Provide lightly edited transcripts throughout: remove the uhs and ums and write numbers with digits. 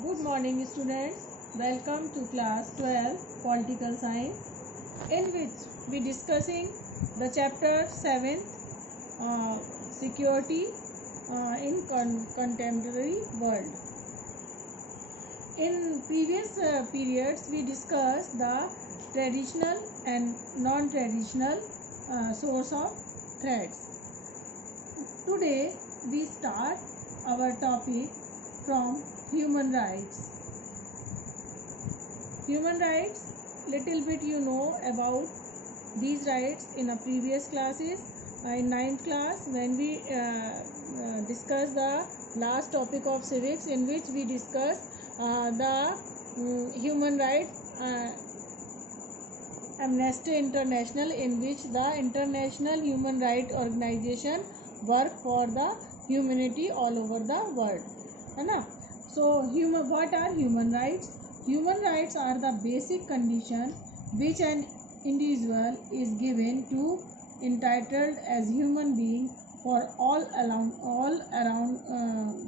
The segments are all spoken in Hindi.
Good morning, students. Welcome to class 12 Political Science, in which we discussing the chapter 7th Security in Contemporary World. In previous periods, we discussed the traditional and non-traditional source of threats. Today, we start our topic from human rights. Human rights, little bit you know about these rights in a previous classes. In 9th class, when we discussed the last topic of civics, in which we discussed the human rights Amnesty International, in which the International Human Rights Organization work for the humanity all over the world, है ना. So what are human rights? Human rights are the basic condition which an individual is given to entitled as human being for all around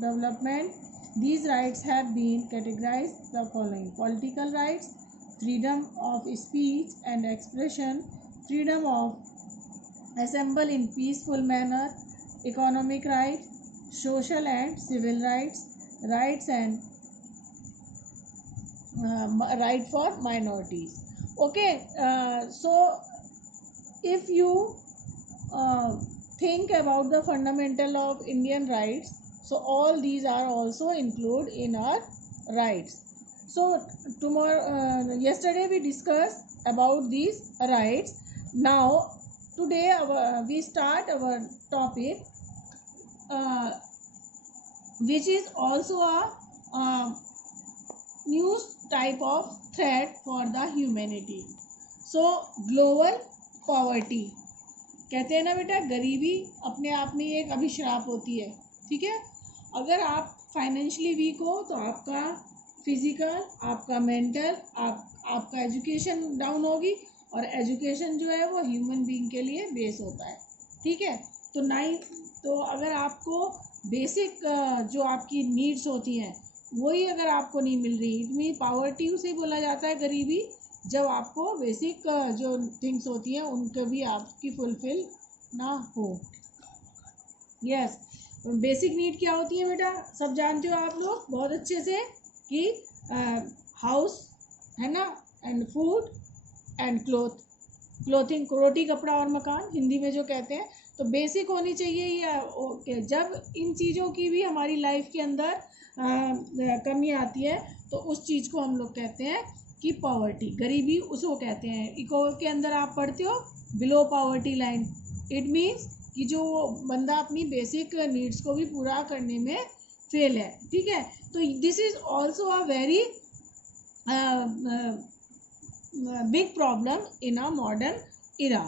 development. These rights have been categorized the following: political rights, freedom of speech and expression, freedom of assemble in peaceful manner, economic rights, social and civil rights, rights and right for minorities. Okay, so if you uh, think about the fundamental of Indian rights, so all these are also included in our rights. So yesterday we discussed about these rights. Now today we start our topic, which is also a new type of threat for the humanity. So global poverty, कहते हैं ना बेटा, गरीबी अपने आप में एक अभिशाप होती है. ठीक है, अगर आप फाइनेंशियली वीक हो तो आपका फिजिकल, आपका मेंटल, आपका एजुकेशन डाउन होगी, और एजुकेशन जो है वो ह्यूमन बीइंग के लिए बेस होता है. ठीक है, तो अगर आपको बेसिक जो आपकी नीड्स होती हैं वही अगर आपको नहीं मिल रही, इट मीन पावर्टी उसे बोला जाता है, गरीबी, जब आपको बेसिक जो थिंग्स होती हैं उनको भी आपकी फुलफिल ना हो. यस, बेसिक नीड क्या होती है बेटा, सब जानते हो आप लोग बहुत अच्छे से, कि हाउस है ना, एंड फूड एंड क्लोथिंग, रोटी कपड़ा और मकान हिंदी में जो कहते हैं, तो बेसिक होनी चाहिए. या जब इन चीज़ों की भी हमारी लाइफ के अंदर कमी आती है तो उस चीज़ को हम लोग कहते हैं कि पॉवर्टी, गरीबी उसको कहते हैं. इको के अंदर आप पढ़ते हो below poverty line, it means कि जो बंदा अपनी बेसिक नीड्स को भी पूरा करने में फेल है. ठीक है, तो this is also a very big problem in a modern era.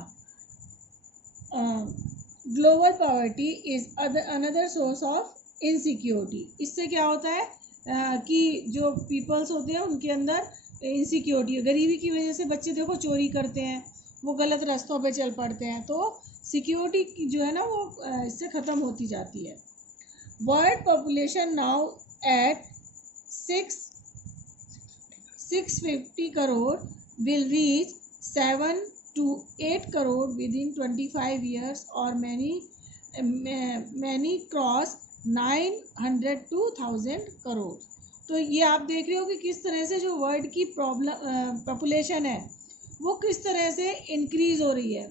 Global poverty is another source of insecurity. इससे क्या होता है कि जो पीपल्स होते हैं उनके अंदर इनसिक्योरिटी, गरीबी की वजह से बच्चे देखो चोरी करते हैं, वो गलत रास्तों पे चल पड़ते हैं, तो सिक्योरिटी जो है ना वो इससे ख़त्म होती जाती है. World population now at 650 crore will reach 7 to 8 crore within 25 years, or many cross 900 to 1000 crore. तो ये आप देख रहे हो कि किस तरह से जो वर्ल्ड की पॉपुलेशन है वो किस तरह से इंक्रीज हो रही है.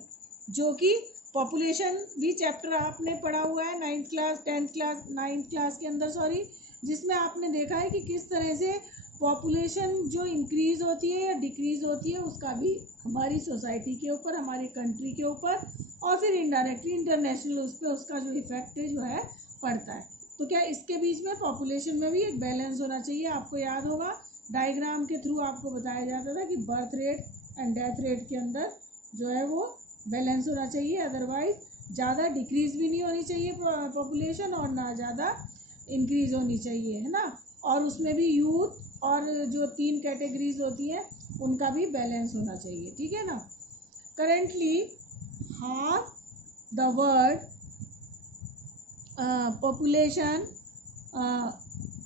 जो कि पॉपुलेशन भी चैप्टर आपने पढ़ा हुआ है 9th class 10th class 9th class के अंदर, सॉरी, जिसमें आपने देखा है कि किस तरह से पॉपुलेशन जो इंक्रीज़ होती है या डिक्रीज़ होती है उसका भी हमारी सोसाइटी के ऊपर, हमारी कंट्री के ऊपर, और फिर इनडायरेक्टली इंटरनेशनल उस पर उसका जो इफेक्ट जो है पड़ता है. तो क्या इसके बीच में पॉपुलेशन में भी एक बैलेंस होना चाहिए. आपको याद होगा डायग्राम के थ्रू आपको बताया जाता था कि birth rate and death rate के अंदर जो है वो बैलेंस होना चाहिए, अदरवाइज ज़्यादा डिक्रीज़ भी नहीं होनी चाहिए पॉपुलेशन और ना ज़्यादा इंक्रीज़ होनी चाहिए, है ना. और उसमें भी यूथ और जो 3 कैटेगरीज होती हैं उनका भी बैलेंस होना चाहिए. ठीक है ना. Currently half the world population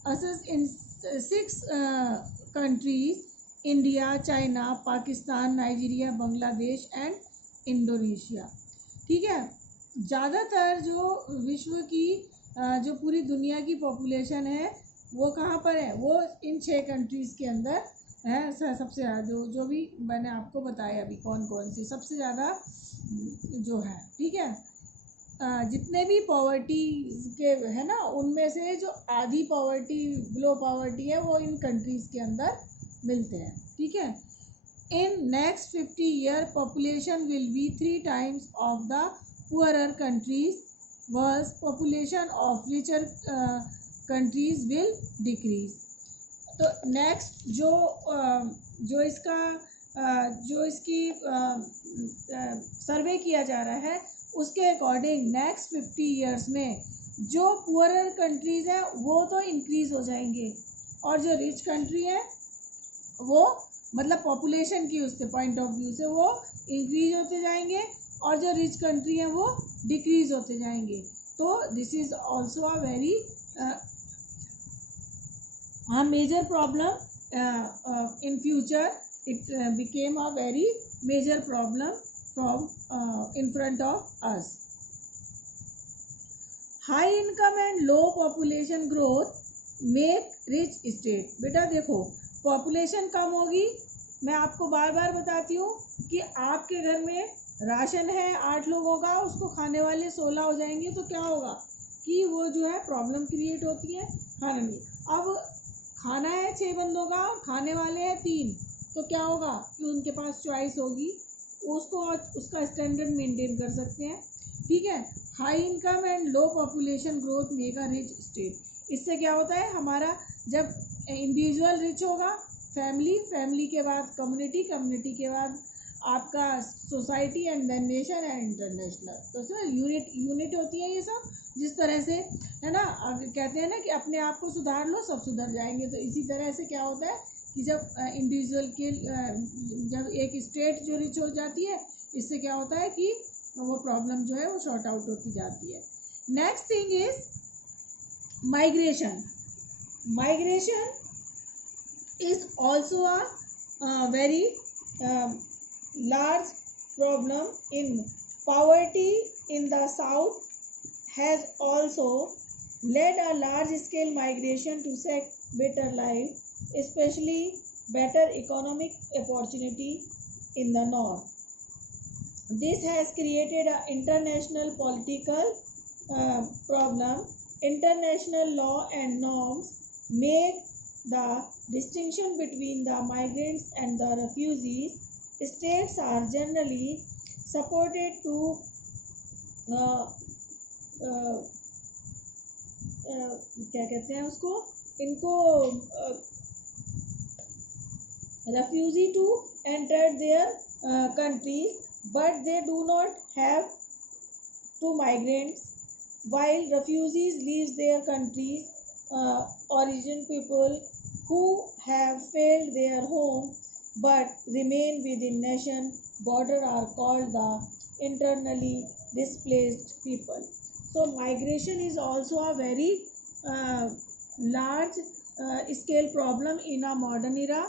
assess in 6 countries: India, China, Pakistan, Nigeria, Bangladesh and Indonesia. ठीक है, ज़्यादातर जो विश्व की जो पूरी दुनिया की पॉपुलेशन है वो कहाँ पर है, वो इन 6 कंट्रीज़ के अंदर है। सबसे ज़्यादा जो भी मैंने आपको बताया अभी कौन कौन सी सबसे ज़्यादा जो है। ठीक है, जितने भी पॉवर्टी के है ना, उनमें से जो आधी पॉवर्टी, बिलो पॉवर्टी है, वो इन कंट्रीज़ के अंदर मिलते हैं। ठीक है, in next 50 year population will be 3 times of the poorer countries versus population of richer countries will decrease. तो नेक्स्ट जो इसकी सर्वे किया जा रहा है उसके अकॉर्डिंग नेक्स्ट 50 ईयर्स में जो पुअरर कंट्रीज़ हैं वो तो इंक्रीज़ हो जाएंगे, और जो रिच कंट्री है वो मतलब पॉपुलेशन की उससे पॉइंट ऑफ व्यू से वो इंक्रीज होते जाएंगे, और जो रिच कंट्री है वो डिक्रीज होते जाएंगे। तो this is also a very major problem in future. It became a very major problem from in front of us. High income and low population growth make rich state। बेटा देखो, पॉपुलेशन कम होगी, मैं आपको बार बार बताती हूँ कि आपके घर में राशन है 8 लोगों का, उसको खाने वाले 16 हो जाएंगे, तो क्या होगा कि वो जो है प्रॉब्लम क्रिएट होती है खाने में। अब खाना है 6 बंदों का, खाने वाले हैं 3, तो क्या होगा कि उनके पास चॉइस होगी, उसको उसका स्टैंडर्ड मेंटेन कर सकते हैं। ठीक है, high income and low population growth make a rich state. इससे क्या होता है, हमारा जब इंडिविजुअल रिच होगा, फैमिली के बाद कम्युनिटी के बाद आपका society and then nation and international. तो सर यूनिट होती है ये सब, जिस तरह से है ना, कहते हैं ना कि अपने आप को सुधार लो सब सुधर जाएंगे। तो इसी तरह से क्या होता है कि जब इंडिविजुअल के जब एक स्टेट जो रिच हो जाती है, इससे क्या होता है कि वो प्रॉब्लम जो है वो शॉर्ट आउट होती जाती है। Next thing is migration. Migration is also a very large problem in poverty in the south has also led a large scale migration to seek better life, especially better economic opportunity in the north. This has created an international political problem. International law and norms make the distinction between the migrants and the refugees. States are generally supported to क्या कहते हैं उसको, इनको refugee to enter their countries, but they do not have to migrants, while refugees leave their countries. Origin people who have failed their home but remain within nation border are called the internally displaced people. So migration is also a very large scale problem in a modern era.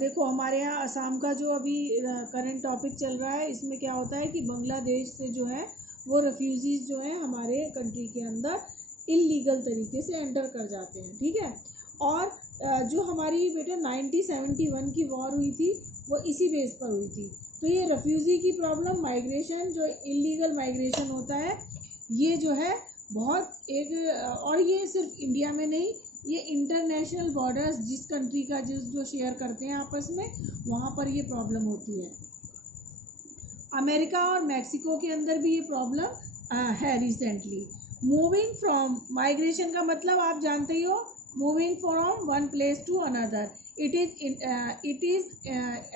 देखो हमारे यहाँ असम का जो अभी करंट टॉपिक चल रहा है, इसमें क्या होता है कि बांग्लादेश से जो है वो रेफ्यूजीज़ जो हैं हमारे कंट्री के अंदर इलीगल तरीके से एंटर कर जाते हैं। ठीक है, और जो हमारी बेटे 1971 की वॉर हुई थी वो इसी बेस पर हुई थी। तो ये रेफ्यूजी की प्रॉब्लम, माइग्रेशन जो इलीगल माइग्रेशन होता है, ये जो है बहुत एक, और ये सिर्फ इंडिया में नहीं, ये इंटरनेशनल बॉर्डर्स जिस कंट्री का जो शेयर करते हैं आपस में, वहाँ पर ये प्रॉब्लम होती है। अमेरिका और मैक्सिको के अंदर भी ये प्रॉब्लम है रिसेंटली। मूविंग फ्रॉम, माइग्रेशन का मतलब आप जानते ही हो, moving from one place to another. It is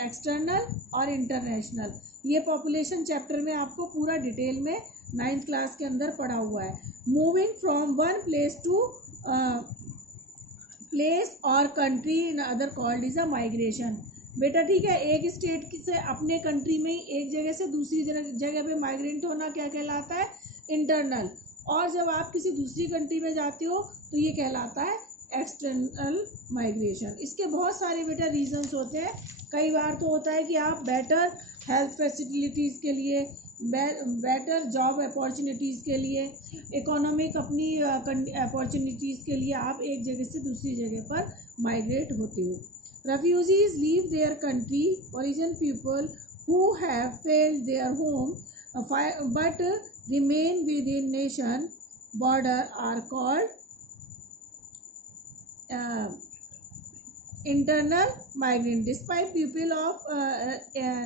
external और इंटरनेशनल। ये पॉपुलेशन चैप्टर में आपको पूरा डिटेल में 9th क्लास के अंदर पढ़ा हुआ है। Moving from one place to place और country in other called is a migration. बेटा ठीक है, एक स्टेट से अपने कंट्री में ही एक जगह से दूसरी जगह पे माइग्रेट होना क्या कहलाता है, इंटरनल। और जब आप किसी दूसरी कंट्री में जाते हो तो ये कहलाता है एक्सटर्नल माइग्रेशन। इसके बहुत सारे बेटा रीजंस होते हैं। कई बार तो होता है कि आप बेटर हेल्थ फैसिलिटीज़ के लिए, बेटर जॉब अपॉर्चुनिटीज़ के लिए, इकोनॉमिक अपनी अपॉर्चुनिटीज़ के लिए आप एक जगह से दूसरी जगह पर माइग्रेट होते हो। Refugees leave their country, origin people who have failed their home but remain within nation border are called uh, internal migrant, despite people of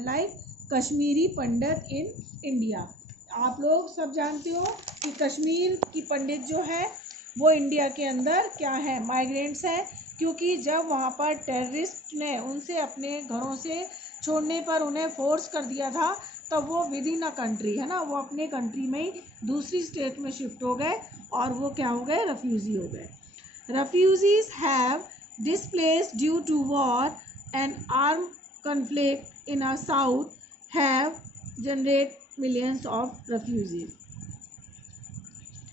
like Kashmiri Pandit in India. आप लोग सब जानते हो कि कश्मीर की पंडित जो है वो इंडिया के अंदर क्या है, माइग्रेंट्स है, क्योंकि जब वहाँ पर टेररिस्ट ने उनसे अपने घरों से छोड़ने पर उन्हें फोर्स कर दिया था, तब वो विद इन अ कंट्री है ना, वो अपने कंट्री में ही दूसरी स्टेट में शिफ्ट हो गए और वो क्या हो गए, रेफ्यूजी हो गए। Refugees have displaced due to war and arm conflict in a south have generate millions of refugees.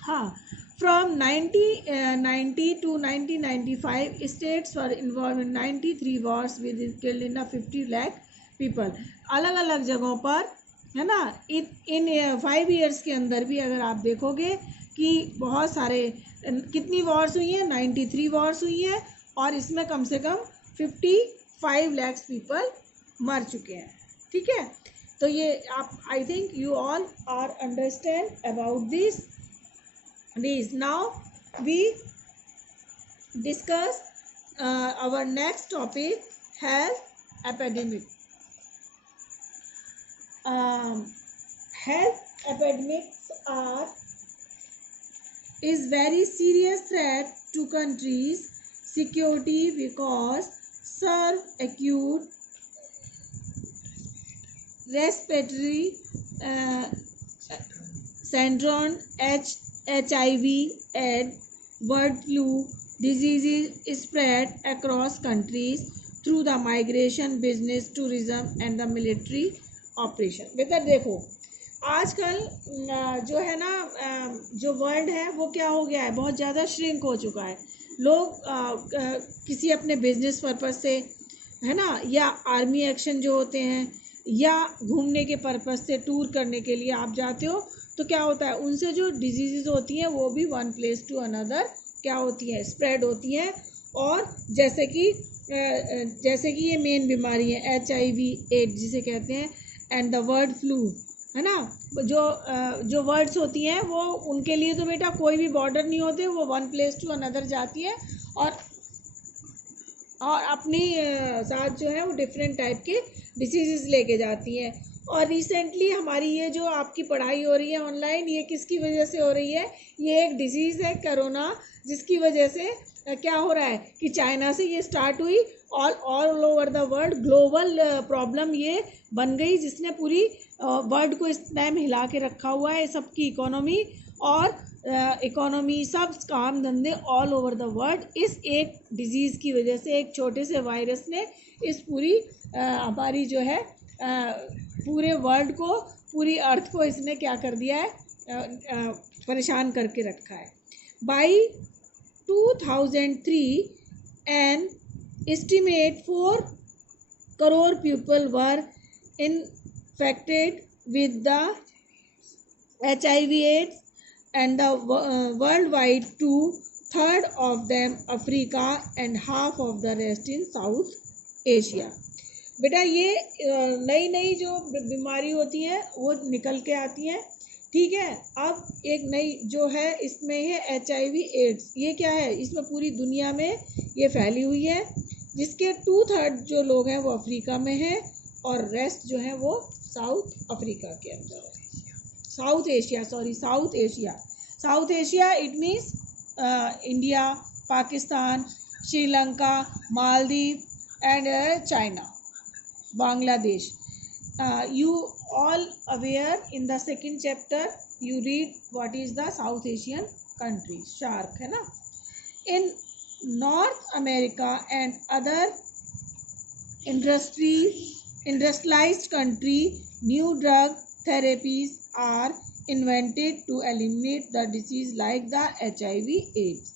हाँ, from 1990 to 1995 states were involved in 93 wars with killed in 50 lakh people। अलग अलग जगहों पर है ना, इन 5 years के अंदर भी अगर आप देखोगे कि बहुत सारे कितनी वॉर्स हुई हैं, 93 वॉर्स हुई हैं और इसमें कम से कम 55 lakhs पीपल मर चुके हैं। ठीक है, तो ये आप, I think you all are understand about this. Now we discuss our next topic, health epidemic. Health epidemics is very serious threat to countries' security because serve acute respiratory syndrome, HIV, AIDS, bird flu diseases spread across countries through the migration, business, tourism and the military operation। बेटा देखो, आजकल जो है ना, जो वर्ल्ड है वो क्या हो गया है, बहुत ज़्यादा श्रिंक हो चुका है। लोग किसी अपने बिजनेस पर्पस से है ना, या आर्मी एक्शन जो होते हैं, या घूमने के पर्पस से टूर करने के लिए आप जाते हो, तो क्या होता है, उनसे जो डिजीज़ होती हैं वो भी वन प्लेस टू अनदर क्या होती है, स्प्रेड होती हैं। और जैसे कि ये मेन बीमारी है HIV, एड्स जिसे कहते हैं, एंड द बर्ड फ्लू है ना, जो वर्ड्स होती हैं वो उनके लिए तो बेटा कोई भी बॉर्डर नहीं होते, वो वन प्लेस टू अनदर जाती है और अपनी साथ जो है वो डिफरेंट टाइप के डिसीज़ लेके जाती हैं। और रिसेंटली हमारी ये जो आपकी पढ़ाई हो रही है ऑनलाइन, ये किसकी वजह से हो रही है, ये एक डिजीज़ है कोरोना, जिसकी वजह से क्या हो रहा है कि चाइना से ये स्टार्ट हुई, all over the world global problem ये बन गई, जिसने पूरी वर्ल्ड को इस टाइम हिला के रखा हुआ है, सबकी इकोनॉमी और इकोनॉमी, सब काम धंधे ऑल ओवर द वर्ल्ड इस एक डिजीज़ की वजह से, एक छोटे से वायरस ने इस पूरी हमारी जो है पूरे वर्ल्ड को, पूरी अर्थ को इसने क्या कर दिया है, परेशान करके रखा है। By 2003 an estimate 4 crore people were infected with the HIV AIDS and the worldwide 2/3 of them Africa and half of the rest in South Asia। बेटा ये नई नई जो बीमारी होती हैं वो निकल के आती हैं। ठीक है, अब एक नई जो है इसमें है HIV AIDS। ये क्या है, इसमें पूरी दुनिया में ये फैली हुई है, जिसके 2/3 जो लोग हैं वो अफ्रीका में हैं और रेस्ट जो है वो साउथ अफ्रीका के अंदर है, south Asia it means India, Pakistan, Sri Lanka, Maldives and China, Bangladesh. You all aware in the second chapter you read what is the South Asian countries, SHARC है ना। In North America and other industrialized country, new drug therapies are invented to eliminate the disease like the HIV AIDS।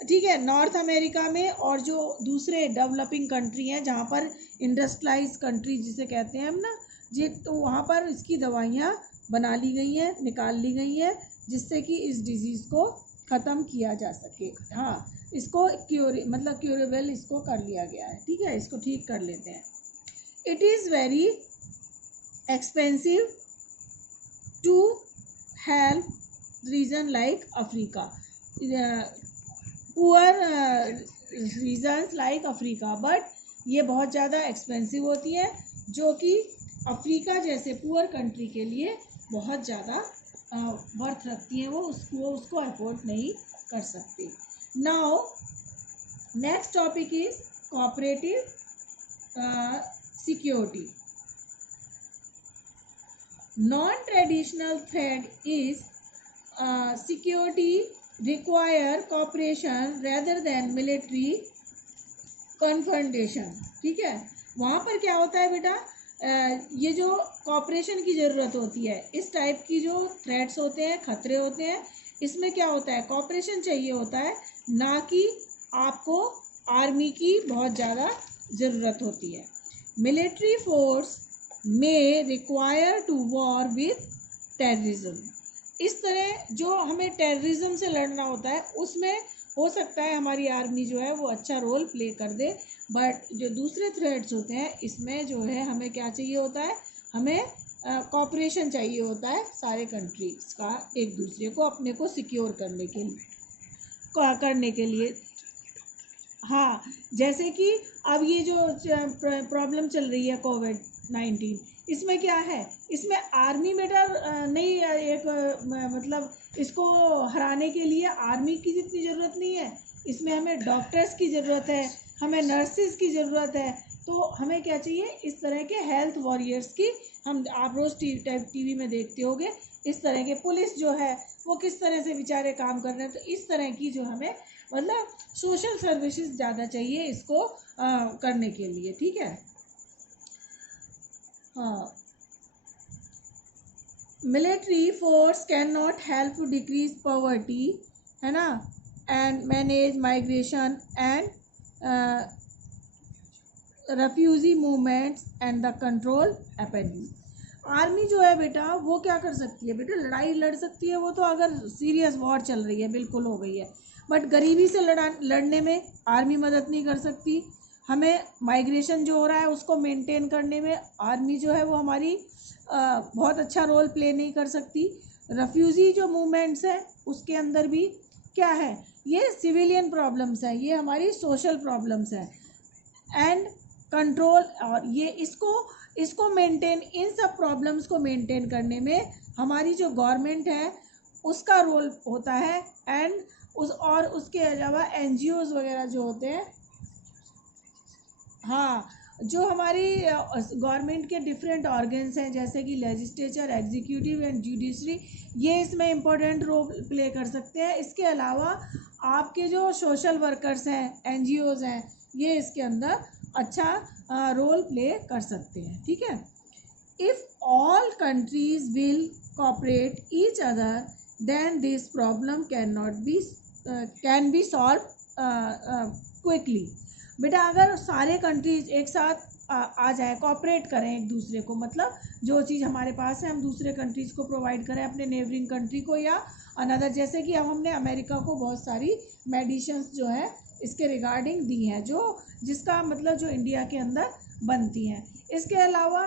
ठीक है, नॉर्थ अमेरिका में और जो दूसरे डेवलपिंग कंट्री हैं जहाँ पर इंडस्ट्रियलाइज कंट्री जिसे कहते हैं हम ना जी, तो वहाँ पर इसकी दवाइयाँ बना ली गई हैं, निकाल ली गई हैं, जिससे कि इस डिजीज़ को ख़त्म किया जा सके। हाँ, इसको क्यूरेबल इसको कर लिया गया है। ठीक है, इसको ठीक कर लेते हैं। It is very expensive to help region like Africa, poor regions like Africa, but ये बहुत ज़्यादा एक्सपेंसिव होती है, जो कि अफ्रीका जैसे पुअर कंट्री के लिए बहुत ज़्यादा वर्थ रखती हैं। वो उसको अफोर्ड नहीं कर सकती। Now next topic is cooperative security. Non-traditional threat is security require cooperation rather than military confrontation। ठीक है, वहाँ पर क्या होता है बेटा, ये जो कॉपरेशन की ज़रूरत होती है, इस टाइप की जो थ्रेट्स होते हैं, खतरे होते हैं, इसमें क्या होता है, कॉपरेशन चाहिए होता है, ना कि आपको आर्मी की बहुत ज़्यादा ज़रूरत होती है। Military force may require to war with terrorism. इस तरह जो हमें टेररिज्म से लड़ना होता है, उसमें हो सकता है हमारी आर्मी जो है वो अच्छा रोल प्ले कर दे, बट जो दूसरे थ्रेट्स होते हैं, इसमें जो है हमें क्या चाहिए होता है, हमें कॉपरेशन चाहिए होता है सारे कंट्रीज का, एक दूसरे को अपने को सिक्योर करने के लिए। हाँ, जैसे कि अब ये जो प्रॉब्लम चल रही है कोविड-19, इसमें क्या है, इसमें आर्मी बेटा नहीं, एक मतलब इसको हराने के लिए आर्मी की जितनी ज़रूरत नहीं है, इसमें हमें डॉक्टर्स की ज़रूरत है, हमें नर्सिस की ज़रूरत है। तो हमें क्या चाहिए, इस तरह के हेल्थ वॉरियर्स की, आप रोज़ टीवी में देखते होगे, इस तरह के पुलिस जो है वो किस तरह से बेचारे काम कर रहे हैं। तो इस तरह की जो हमें मतलब सोशल सर्विसेज ज़्यादा चाहिए इसको करने के लिए। ठीक है, हाँ, military force can not help to decrease poverty, है ना, and manage migration and refugee movements and the control epidemic. Army जो है बेटा वो क्या कर सकती है बेटा, लड़ाई लड़ सकती है वो तो, अगर सीरियस वॉर चल रही है, बिल्कुल हो गई है, बट गरीबी से लड़ने में आर्मी मदद नहीं कर सकती। हमें माइग्रेशन जो हो रहा है उसको मेंटेन करने में आर्मी जो है वो हमारी बहुत अच्छा रोल प्ले नहीं कर सकती। रेफ्यूजी जो मूवमेंट्स है उसके अंदर भी क्या है, ये सिविलियन प्रॉब्लम्स हैं, ये हमारी सोशल प्रॉब्लम्स हैं, एंड कंट्रोल, और ये इसको मेंटेन, इन सब प्रॉब्लम्स को मेंटेन करने में हमारी जो गवर्नमेंट है उसका रोल होता है, एंड उसके अलावा एनजीओज वगैरह जो होते हैं, हाँ, जो हमारी गवर्नमेंट के डिफरेंट ऑर्गन्स हैं, जैसे कि लेजिस्लेचर, एग्जीक्यूटिव एंड जुडिशरी, ये इसमें इम्पोर्टेंट रोल प्ले कर सकते हैं। इसके अलावा आपके जो सोशल वर्कर्स हैं, एनजीओज हैं, ये इसके अंदर अच्छा रोल प्ले कर सकते हैं। ठीक है, if all countries will cooperate each other than this problem can be solve quickly. बेटा अगर सारे कंट्रीज एक साथ आ जाए, कोऑपरेट करें एक दूसरे को, मतलब जो चीज़ हमारे पास है हम दूसरे कंट्रीज को प्रोवाइड करें, अपने नेबरिंग कंट्री को या अनदर, जैसे कि अब हमने अमेरिका को बहुत सारी मेडिसिन्स जो है इसके रिगार्डिंग दी हैं, जिसका मतलब जो इंडिया के अंदर बनती हैं। इसके अलावा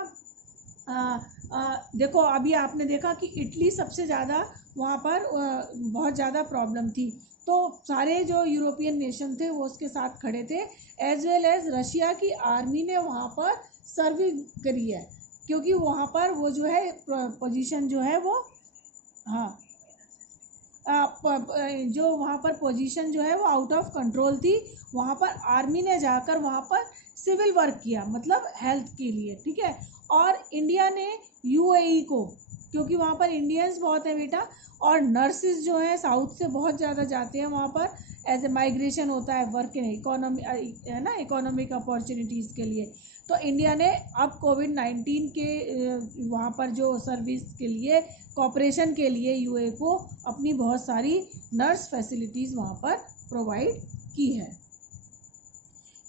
देखो, अभी आपने देखा कि इटली सबसे ज़्यादा वहाँ पर बहुत ज़्यादा प्रॉब्लम थी, तो सारे जो यूरोपियन नेशन थे वो उसके साथ खड़े थे, एज वेल एज रशिया की आर्मी ने वहाँ पर सर्विस करी है, क्योंकि वहाँ पर वो जो है पोजीशन जो है वो, हाँ, जो वहाँ पर पोजीशन जो है वो आउट ऑफ कंट्रोल थी, वहाँ पर आर्मी ने जाकर वहाँ पर सिविल वर्क किया, मतलब हेल्थ के लिए। ठीक है, और इंडिया ने यूएई को, क्योंकि वहाँ पर इंडियंस बहुत हैं बेटा, और नर्सिस जो हैं साउथ से बहुत ज़्यादा जाते हैं वहाँ पर, एज ए माइग्रेशन होता है वर्क इकोनॉमी, है ना, इकोनॉमिक अपॉर्चुनिटीज़ के लिए। तो इंडिया ने अब कोविड-19 के वहाँ पर जो सर्विस के लिए, कॉपरेशन के लिए यूए को अपनी बहुत सारी नर्स फैसिलिटीज़ वहाँ पर प्रोवाइड की है।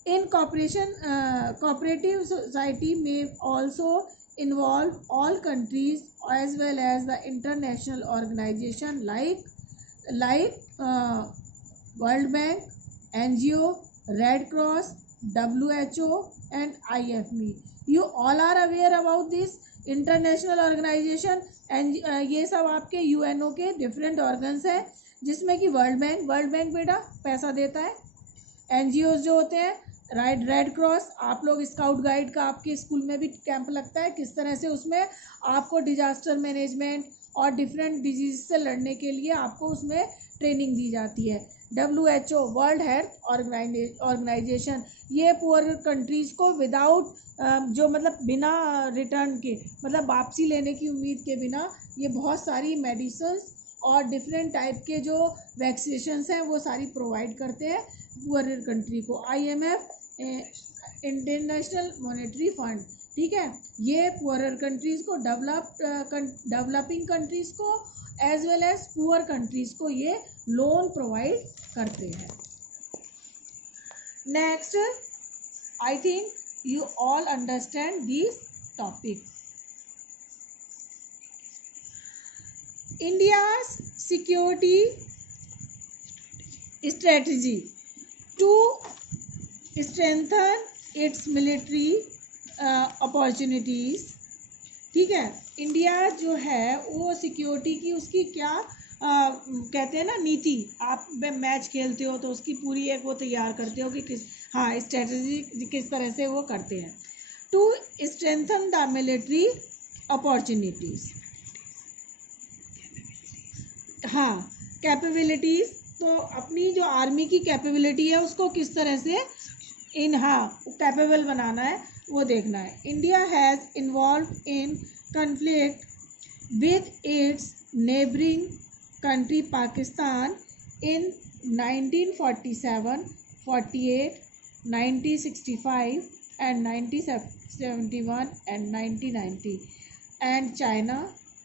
इन cooperative society may also involve all countries as well as the international organization like World Bank, NGO, Red Cross, WHO and IFME. You all are aware about this international organisation and ये सब आपके यूएनओ के डिफरेंट ऑर्गन्स हैं, जिसमें कि वर्ल्ड बैंक बेटा पैसा देता है। एनजीओज जो होते हैं रेड क्रॉस, आप लोग स्काउट गाइड का आपके स्कूल में भी कैंप लगता है, किस तरह से उसमें आपको डिजास्टर मैनेजमेंट और डिफरेंट डिजीज से लड़ने के लिए आपको उसमें ट्रेनिंग दी जाती है। WHO वर्ल्ड हेल्थ ऑर्गेनाइजेशन, ये पुअर कंट्रीज़ को विदाउट जो मतलब बिना रिटर्न के, मतलब वापसी लेने की उम्मीद के बिना, ये बहुत सारी मेडिसिन और डिफरेंट टाइप के जो वैक्सीनेशंस हैं वो सारी प्रोवाइड करते हैं पुअर कंट्री को। IMF इंटरनेशनल मॉनेटरी फंड, ठीक है, ये पुअर कंट्रीज़ को डेवलपिंग कंट्रीज़ को as well as poor countries को ये लोन प्रोवाइड करते हैं। Next, I think you all understand this topic. India's security strategy to strengthen its military opportunities, ठीक है। इंडिया जो है वो सिक्योरिटी की उसकी क्या कहते हैं ना नीति, आप मैच खेलते हो तो उसकी पूरी एक वो तैयार करते हो कि किस स्ट्रेटजी किस तरह से वो करते हैं। To strengthen the military opportunities, capabilities, तो अपनी जो आर्मी की कैपेबिलिटी है उसको किस तरह से कैपेबल बनाना है वो देखना है। India has involve in conflict with its neighbouring country Pakistan in 1947, 48, 1965 and 1971 and 1990 and China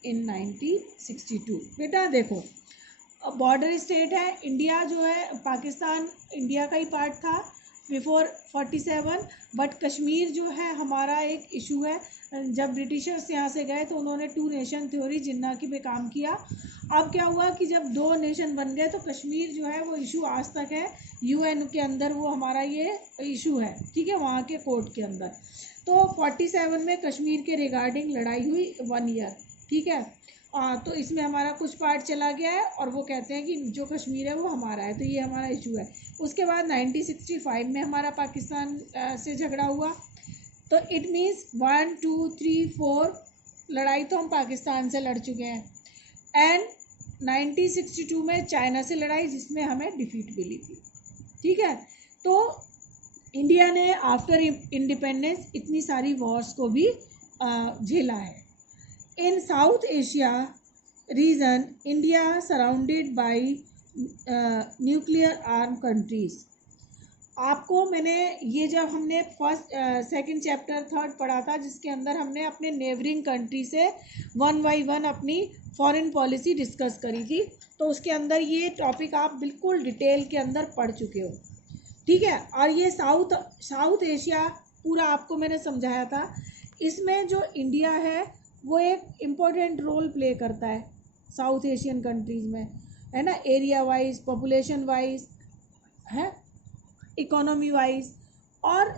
in 1962। बेटा देखो, बॉर्डर स्टेट है इंडिया, जो है पाकिस्तान इंडिया का ही पार्ट था बिफोर 47, बट कश्मीर जो है हमारा एक इशू है। जब ब्रिटिशर्स यहाँ से गए तो उन्होंने 2 नेशन थ्योरी जिन्ना की पे काम किया। अब क्या हुआ कि जब 2 नेशन बन गए तो कश्मीर जो है वो इशू आज तक है UN के अंदर, वो हमारा ये इशू है, ठीक है, वहाँ के कोर्ट के अंदर। तो 47 में कश्मीर के रिगार्डिंग लड़ाई हुई 1 ईयर, ठीक है। तो इसमें हमारा कुछ पार्ट चला गया है और वो कहते हैं कि जो कश्मीर है वो हमारा है, तो ये हमारा इशू है। उसके बाद 1965 में हमारा पाकिस्तान से झगड़ा हुआ, तो इट मीन्स 1 2 3 4 लड़ाई तो हम पाकिस्तान से लड़ चुके हैं। एंड 1962 में चाइना से लड़ाई जिसमें हमें डिफीट मिली थी, ठीक है। तो इंडिया ने आफ्टर इंडिपेंडेंस इतनी सारी वॉर्स को भी झेला है। In South Asia region India surrounded by nuclear arm countries. आपको मैंने ये जब हमने फर्स्ट सेकंड चैप्टर थर्ड पढ़ा था, जिसके अंदर हमने अपने नेबरिंग कंट्री से 1 बाय 1 अपनी फॉरेन पॉलिसी डिस्कस करी थी, तो उसके अंदर ये टॉपिक आप बिल्कुल डिटेल के अंदर पढ़ चुके हो, ठीक है। और ये साउथ एशिया पूरा आपको मैंने समझाया था। इसमें जो इंडिया है वो एक इम्पोर्टेंट रोल प्ले करता है साउथ एशियन कंट्रीज़ में, है ना, एरिया वाइज, पॉपुलेशन वाइज, है, इकोनॉमी वाइज। और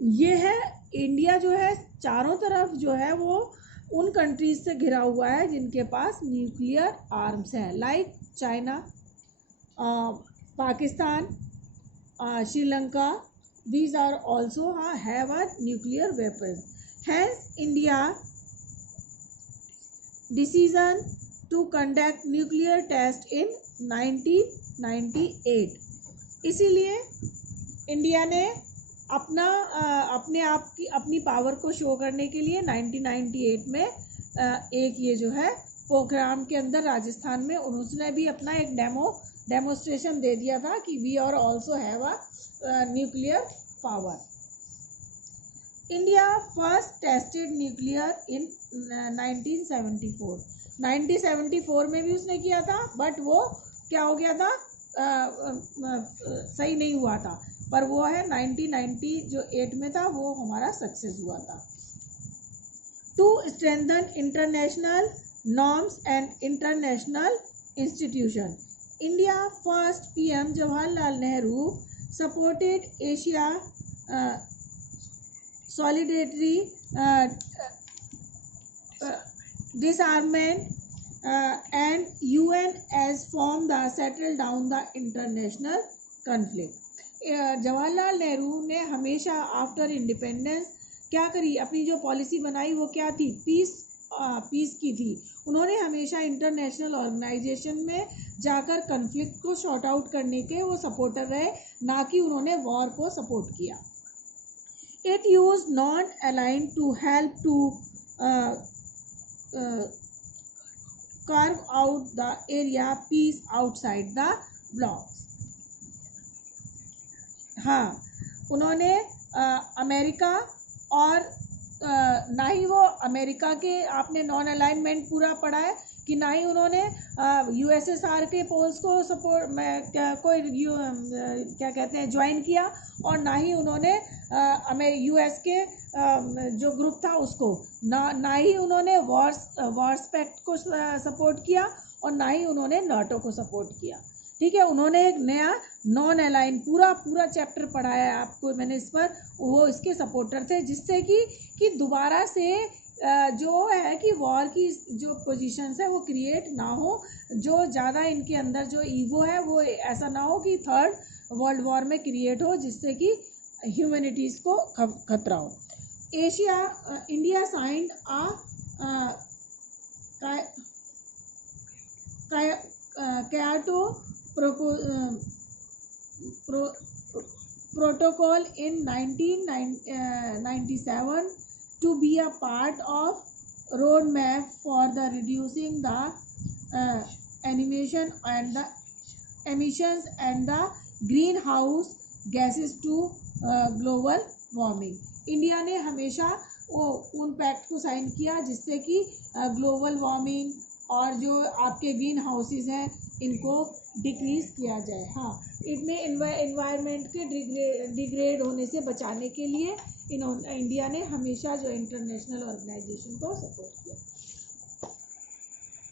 ये है इंडिया जो है चारों तरफ जो है वो उन कंट्रीज से घिरा हुआ है जिनके पास न्यूक्लियर आर्म्स हैं, like China, Pakistan, Sri Lanka, these are also have a nuclear weapons. Hence India decision to conduct nuclear test in 1998। इसीलिए इंडिया ने अपनी पावर को शो करने के लिए 1998 में एक ये जो है प्रोग्राम के अंदर राजस्थान में उन्होंने भी अपना एक डेमोस्ट्रेशन दे दिया था कि we are also have a nuclear power. India first tested nuclear in 1974 में भी उसने किया था, बट वो क्या हो गया था, सही नहीं हुआ था, पर वो है 1998 में था, वो हमारा सक्सेस हुआ था। To strengthen international norms and international institution, India first PM Jawaharlal Nehru supported Asia solidarity disarmament and UN as form the settle down the international conflict. Jawaharlal Nehru ने हमेशा आफ्टर इंडिपेंडेंस क्या करी, अपनी जो पॉलिसी बनाई वो क्या थी, पीस की थी। उन्होंने हमेशा इंटरनेशनल ऑर्गेनाइजेशन में जाकर कन्फ्लिक्ट को शॉर्ट आउट करने के वो सपोर्टर रहे, ना कि उन्होंने वॉर को सपोर्ट किया। It used non-aligned to help to carve out the area peace outside the blocks. हाँ, उन्होंने अमेरिका और ना ही वो अमेरिका के, आपने नॉन अलाइनमेंट पूरा पढ़ा है कि ना ही उन्होंने USSR के पोल्स को सपोर्ट में कोई क्या कहते हैं ज्वाइन किया, और ना ही उन्होंने US के जो ग्रुप था उसको, ना ही उन्होंने वॉर्स पैक्ट को सपोर्ट किया, और ना ही उन्होंने नाटो को सपोर्ट किया। ठीक है, उन्होंने एक नया नॉन अलाइन पूरा चैप्टर पढ़ाया है आपको मैंने इस पर, वो इसके सपोर्टर थे, जिससे कि दोबारा से जो है कि वॉर की जो पोजीशंस है वो क्रिएट ना हो, जो ज़्यादा इनके अंदर जो ईगो है वो ऐसा ना हो कि थर्ड वर्ल्ड वॉर में क्रिएट हो, जिससे कि ह्यूमैनिटीज़ को खतरा हो। India signed Kyoto protocol in 1997 to be a part of roadmap for the reducing the emissions and the greenhouse gases to global warming. India ने हमेशा उन पैक्ट को साइन किया जिससे कि ग्लोबल वार्मिंग और जो आपके ग्रीन हाउसेस हैं इनको डिक्रीज किया जाए। हाँ, इनमें एनवायरनमेंट के डिग्रेड होने से बचाने के लिए इंडिया ने हमेशा जो इंटरनेशनल ऑर्गेनाइजेशन को सपोर्ट किया।